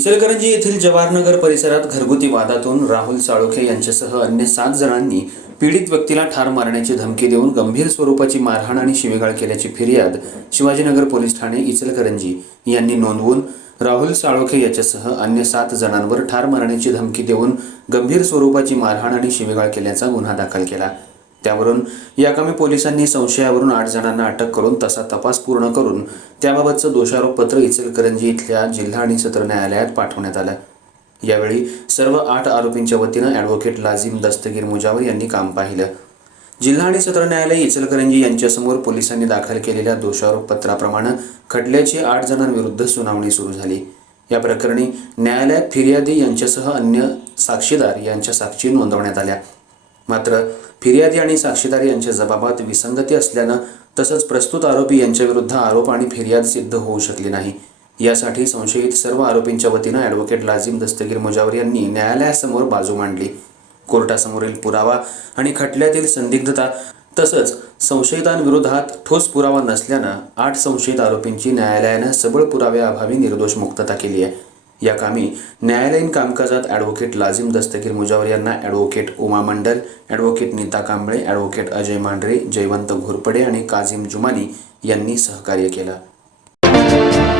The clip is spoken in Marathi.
इचलकरंजी येथील जवाहरनगर परिसरात घरगुती वादातून राहुल साळोखे यांच्यासह अन्य सात जणांनी पीडित व्यक्तीला ठार मारण्याची धमकी देऊन गंभीर स्वरूपाची मारहाण आणि शिवेगाळ केल्याची फिर्याद शिवाजीनगर पोलीस ठाणे इचलकरंजी यांनी नोंदवून राहुल साळोखे याच्यासह अन्य सात जणांवर ठार मारण्याची धमकी देऊन गंभीर स्वरूपाची मारहाण आणि शिवेगाळ केल्याचा गुन्हा दाखल केला. त्यावरून याकामी पोलिसांनी संशयावरून आठ जणांना अटक करून तसा तपास पूर्ण करून त्याबाबतचं दोषारोपपत्र इचलकरंजी इथल्या जिल्हा आणि सत्र न्यायालयात पाठवण्यात आलं. यावेळी सर्व आठ आरोपींच्या वतीनं ॲडव्होकेट लाझीम दस्तगीर मुजावर यांनी काम पाहिलं. जिल्हा आणि सत्र न्यायालय इचलकरंजी यांच्यासमोर पोलिसांनी दाखल केलेल्या दोषारोपपत्राप्रमाणे खटल्याची आठ जणांविरुद्ध सुनावणी सुरू झाली. या प्रकरणी न्यायालयात फिर्यादी यांच्यासह अन्य साक्षीदार यांच्या साक्षी नोंदवण्यात आल्या. मात्र फिर्यादी आणि साक्षीदार यांच्या जबाबात विसंगती असल्यानं तसंच प्रस्तुत आरोपी यांच्याविरुद्ध आरोप आणि फिर्याद सिद्ध होऊ शकली नाही. यासाठी संशयित सर्व आरोपींच्या वतीनं ॲडव्होकेट लाजिम दस्तगीर मुजावर यांनी न्यायालयासमोर बाजू मांडली. कोर्टासमोरील पुरावा आणि खटल्यातील संदिग्धता तसंच संशयितांविरोधात ठोस पुरावा नसल्यानं आठ संशयित आरोपींची न्यायालयानं सबळ पुराव्याअभावी निर्दोष मुक्तता केली आहे. या कामी. न्यायालयीन कामकाजात ॲडव्होकेट लाझिम दस्तगीर मुजावर यांना advocate Uma Mandal advocate Neeta Kamble advocate Ajay Mandhare Jaywant Ghorpade आणि काझिम जुमानी यांनी सहकार्य केलं.